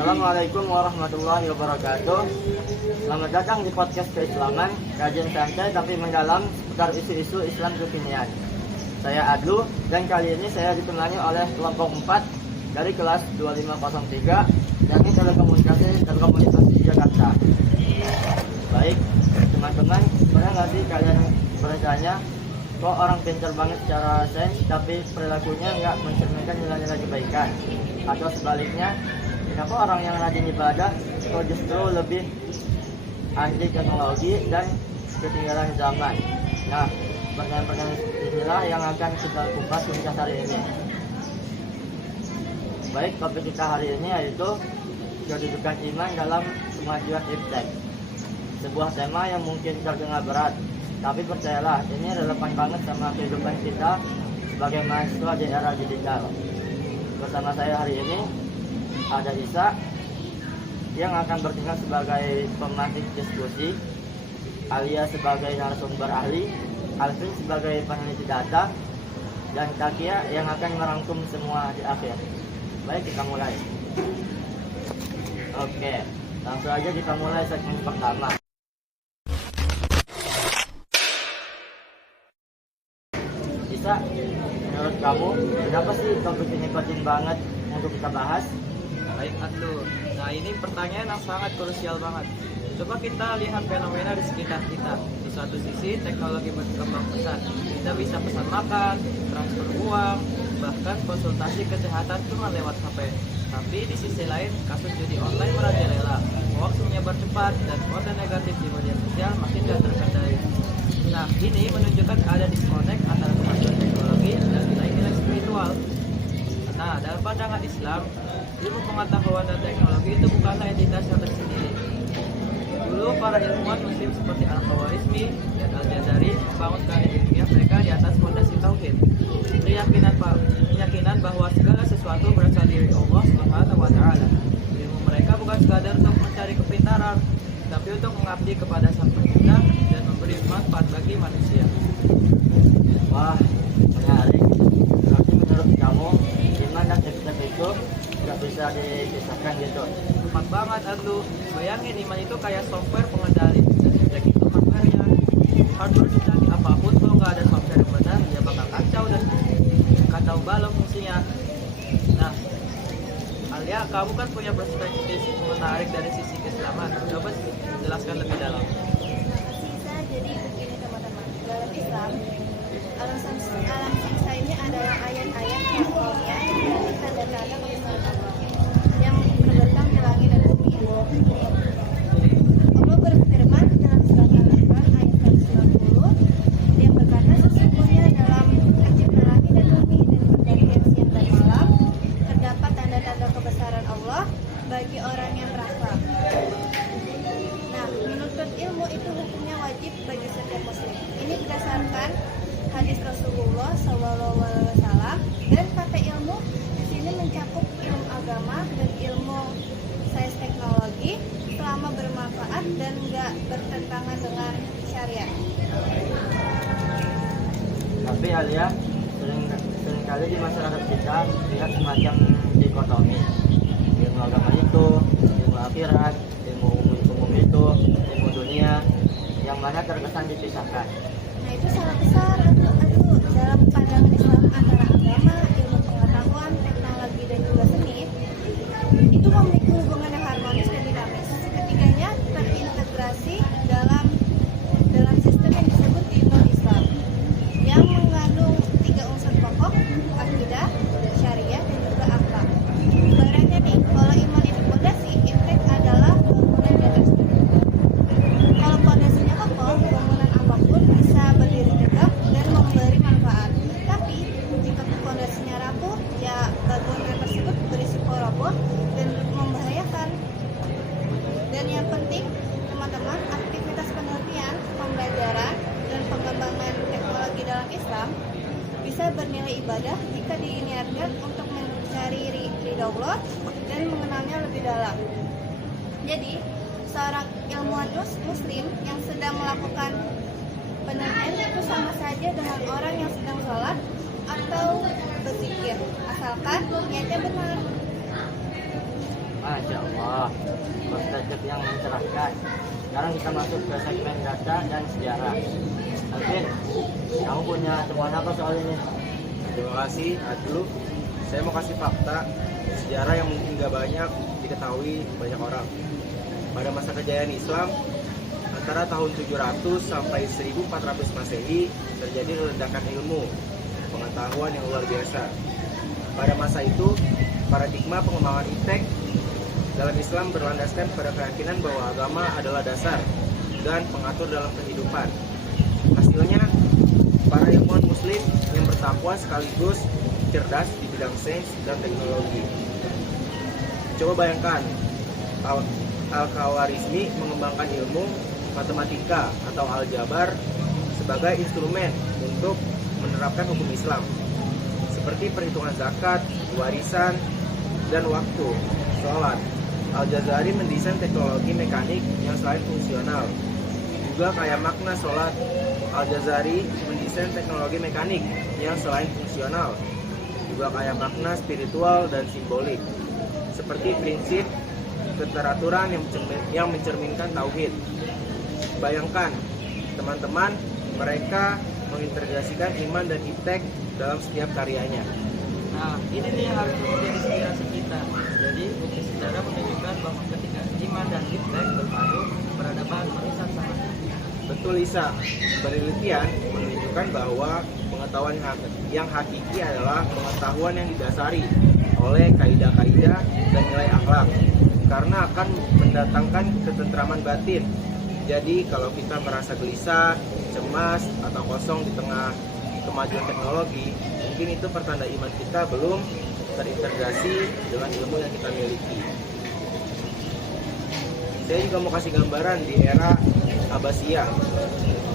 Assalamualaikum warahmatullahi wabarakatuh. Selamat datang di podcast Keislaman, kajian santai tapi mendalam seputar isu-isu Islam kekinian. Saya Adlu dan kali ini saya ditemani oleh kelompok 4 dari kelas 2503 yakni Telekomunikasi Jakarta. Baik, teman-teman, pernah nggak sih kalian bertanya, kok orang pintar banget secara sains tapi perilakunya nggak mencerminkan nilai-nilai kebaikan? Atau sebaliknya, kenapa orang yang rajin ibadah kok justru lebih anti teknologi dan ketinggalan zaman? Nah, pertanyaan-pertanyaan inilah yang akan kita kupas ringkas hari ini. Baik, topik kita hari ini yaitu kedudukan iman dalam kemajuan iptek. Sebuah tema yang mungkin terdengar berat, tapi percayalah, ini relevan banget sama kehidupan kita sebagai mahasiswa di era digital. Bersama saya hari ini ada Isa yang akan bertindak sebagai pemantik diskusi, Alia sebagai narasumber ahli, Alvin sebagai peneliti data, dan Takia yang akan merangkum semua di akhir. Baik, kita mulai. Oke, langsung aja kita mulai segmen pertama. Isa, menurut kamu kenapa sih topik ini penting banget untuk kita bahas? Baik Adlu, nah ini pertanyaan yang sangat krusial banget. Coba kita lihat fenomena di sekitar kita. Di suatu sisi teknologi berkembang pesat. Kita bisa pesan makan, transfer uang, bahkan konsultasi kesehatan cuma lewat HP. Tapi di sisi lain, kasus judi online merajalela, hoax menyebar cepat, dan konten negatif di media sosial makin gak terkendali. Nah, ini menunjukkan ada disconnect antara kemajuan teknologi dan nilai-nilai spiritual. Nah, dalam pandangan Islam, ilmu pengetahuan dan teknologi itu bukanlah entitas yang tersendiri. Dulu para ilmuwan muslim seperti Al-Khawarizmi dan Al-Jazari membangunkan ilmiah mereka di atas fondasi tauhid. Keyakinan bahwa segala sesuatu berasal dari Allah Subhanahu wa taala. Ilmu mereka bukan sekadar untuk mencari kepintaran, tapi untuk mengabdi kepada Sang Pencipta dan memberi manfaat bagi manusia. Wah, menarik. Berarti menurut kamu iman dan iptek itu nggak bisa dipisahkan gitu? Tepat banget Adlu. Bayangin iman itu kayak software pengendali dan iptek itu hardware-nya. Hardware secanggih apapun kalau nggak ada software yang benar, ya bakal kacau dan kacau balau fungsinya. Nah, Alia, kamu kan punya perspektif menarik dari sisi keislaman. Coba jelaskan lebih dalam. Jadi begini teman-teman, dalam Islam alam semesta ini adalah ayat-ayat yang kauniyah dari tanda-tanda kebesaran Allah yang terbentang di langit dan bumi. Allah berfirman dalam surat Al-Imran ayat 190 yang berkata, sesungguhnya dalam penciptaan langit dan bumi dan dari siang dan malam terdapat tanda-tanda kebesaran Allah bagi orang yang berakal. Nah, menuntut ilmu itu hukumnya wajib bagi setiap muslim. Ini berdasarkan hadis Rasulullah SAW, dan kata ilmu di sini mencakup ilmu agama dan ilmu sains teknologi selama bermanfaat dan tidak bertentangan dengan syariat. Tapi Alia, seringkali di masyarakat kita lihat semacam dikotomi. Ilmu agama itu, ilmu akhirat, ilmu umum itu, ilmu dunia, yang mana terkesan dipisahkan. Nah, itu salah besar dalam pandangan Islam. Antara agama, ilmu pengetahuan, teknologi dan juga seni itu memiliki hubungan yang harmonis dan dinamis. Ketiganya terintegrasi dalam sistem yang disebut dinul Islam yang mengandung 3 unsur pokok: akidah, syariah dan juga akhlak. Ibaratnya nih, kalau iman itu fondasi, iptek adalah bangunan di atas itu. Kalau fondasinya kokoh, bangunan apapun bisa berdiri tegak dan memberi manfaat. Tapi jika fondasinya rapuh, ya bangunan tersebut berisiko roboh dan membahayakan. Dan yang penting, teman-teman, aktivitas penelitian, pembelajaran, dan pengembangan teknologi dalam Islam bisa bernilai ibadah jika diniatkan untuk mencari ridha Allah dan mengenalnya lebih dalam. Jadi, seorang ilmuwan muslim yang sedang melakukan penelitian itu sama saja dengan orang yang sedang sholat atau berzikir, asalkan niatnya benar. Masya Allah, perspektif yang mencerahkan. Sekarang kita masuk ke segmen data dan sejarah. Alvin, kamu punya temuan apa soal ini? Terima kasih, Adlu. Saya mau kasih fakta sejarah yang mungkin gak banyak diketahui banyak orang. Pada masa kejayaan Islam, antara tahun 700 sampai 1400 Masehi terjadi ledakan ilmu, pengetahuan yang luar biasa. Pada masa itu, paradigma pengembangan iptek dalam Islam berlandaskan pada keyakinan bahwa agama adalah dasar dan pengatur dalam kehidupan. Hasilnya, para ilmuwan muslim yang bertakwa sekaligus cerdas di bidang sains dan teknologi. Coba bayangkan, Al-Khawarizmi mengembangkan ilmu matematika atau aljabar sebagai instrumen untuk menerapkan hukum Islam, seperti perhitungan zakat, warisan, dan waktu, sholat. Al-Jazari mendesain teknologi mekanik yang selain fungsional. Juga kayak makna sholat, Al-Jazari mendesain teknologi mekanik yang selain fungsional. Juga kayak makna spiritual dan simbolik, seperti prinsip keteraturan yang mencerminkan tauhid. Bayangkan, teman-teman, mereka mengintegrasikan iman dan iptek dalam setiap karyanya. Nah, ini nih yang harus menjadi inspirasi kita. Jadi, bukti sejarah menunjukkan bahwa ketika iman dan iptek berpadu, peradaban manusia sangat tinggi. Betul, Lisa. Penelitian menunjukkan bahwa pengetahuan yang hakiki adalah pengetahuan yang didasari oleh kaidah-kaidah dan nilai akhlak, karena akan mendatangkan ketentraman batin. Jadi kalau kita merasa gelisah, cemas, atau kosong di tengah kemajuan teknologi, mungkin itu pertanda iman kita belum terintegrasi dengan ilmu yang kita miliki. Saya juga mau kasih gambaran di era Abbasiyah.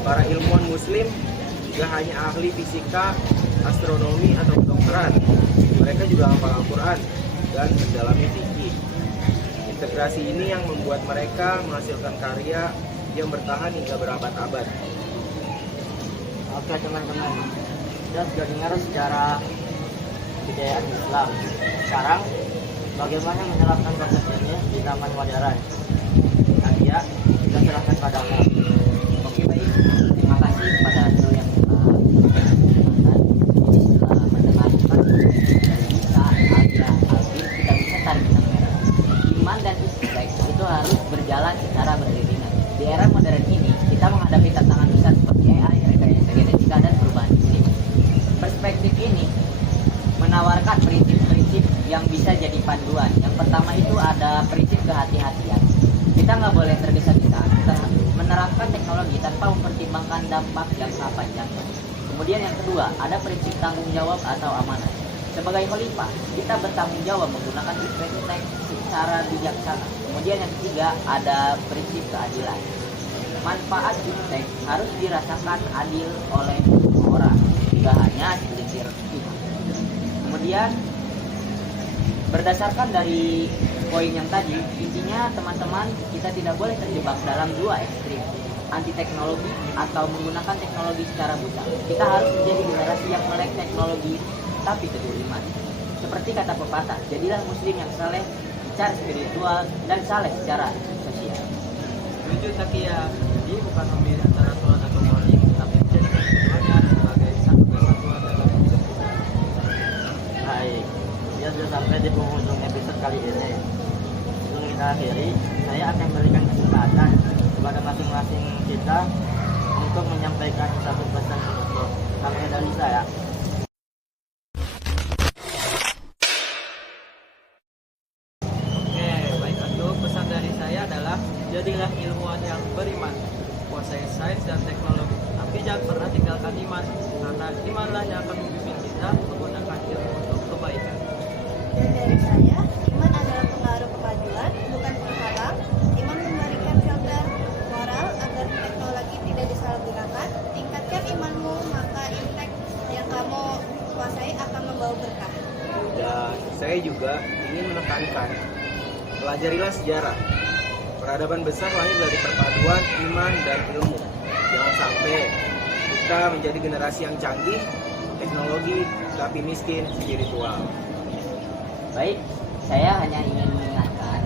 Para ilmuwan muslim gak hanya ahli fisika, astronomi, atau kedokteran. Mereka juga hafal Al-Quran dan mendalami fikih. Integrasi ini yang membuat mereka menghasilkan karya yang bertahan hingga berabad-abad. Oke teman-teman, kita sudah dengar sejarah kejayaan Islam. Sekarang, bagaimana menerapkan konsep ini di zaman modern? Nadia, kita serahkan padamu. Oke, baik. Terima kasih kepada Adlu yang telah menerangkan dari Isa, Alia, Alvin, kita bisa tarik benang merah. Iman dan iptek itu harus berjalan secara beriringan. Di era modern ini, kita menghadapi tantangan besar seperti AI, rekayasa genetika, dan perubahan iklim. Perspektif ini menawarkan prinsip-prinsip yang bisa jadi panduan. Yang pertama itu ada prinsip kehati-hatian. Kita nggak boleh tergesa-gesa menerapkan teknologi tanpa mempertimbangkan dampak jangka panjang. Kemudian yang kedua, ada prinsip tanggung jawab atau amanah. Sebagai khalifah, kita bertanggung jawab menggunakan iptek secara bijaksana. Kemudian yang ketiga, ada prinsip keadilan. Manfaat iptek harus dirasakan adil oleh semua orang, tidak hanya segelintir pihak. Kemudian berdasarkan dari poin yang tadi, intinya teman-teman, kita tidak boleh terjebak dalam dua ekstrim, anti teknologi atau menggunakan teknologi secara buta. Kita harus menjadi generasi yang melek teknologi tapi teguh iman. Seperti kata pepatah, jadilah muslim yang saleh secara spiritual dan saleh secara sosial. Setuju Takia, jadi bukan memilih antara sholat atau morning, tapi menjadikan keduanya sebagai satu kesatuan dalam hidup kita. Baik, kita sudah sampai di penghujung episode kali ini. Sebelum kita akhiri, saya akan berikan kesempatan kepada masing-masing kita untuk menyampaikan satu pesan penutup. Sampai dari saya. Oke, baik Adlu, pesan dari saya adalah jadilah ilmuwan yang beriman, kuasai sains dan teknologi, tapi jangan pernah tinggalkan iman, karena imanlah yang akan membimbing kita menggunakan ilmu untuk kebaikan. Dan dari saya, iman adalah pengaruh kemajuan, bukan penghalang. Iman memberikan filter moral agar teknologi tidak disalahgunakan. Tingkatkan imanmu, maka impact yang kamu kuasai akan membawa berkah. Dan saya juga ingin menekankan, pelajarilah sejarah. Peradaban besar lahir dari perpaduan iman dan ilmu. Jangan sampai kita menjadi generasi yang canggih, teknologi, tapi miskin spiritual. Baik, saya hanya ingin mengingatkan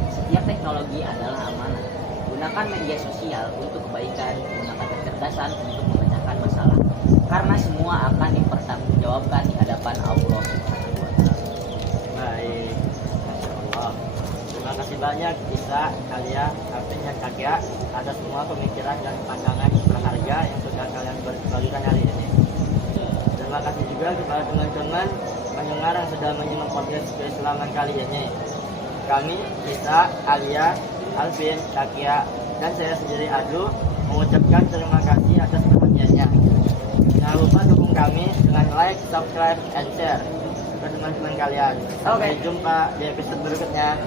teknologi adalah amanah. Gunakan media sosial untuk kebaikan, gunakan kecerdasan untuk memecahkan masalah. Karena semua akan dipertanggungjawabkan di hadapan Allah Subhanahu wa taala. Baik, Masya Allah. Terima kasih banyak Isa, Alia, Alvin, dan Kakya atas semua pemikiran dan pandangan berharga yang sudah kalian bagikan hari ini. Terima kasih juga kepada teman-teman pendengar yang sudah menyimak podcast keislaman kali ini. Kami, Isa, Alia, Alvin, Kakya, dan saya sendiri Adlu mengucapkan terima kasih atas perhatiannya. Jangan lupa dukung kami dengan like, subscribe, and share ke teman-teman kalian. Sampai jumpa di episode berikutnya.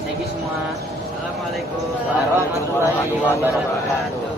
Thank you semua. Assalamualaikum Warahmatullahi wabarakatuh.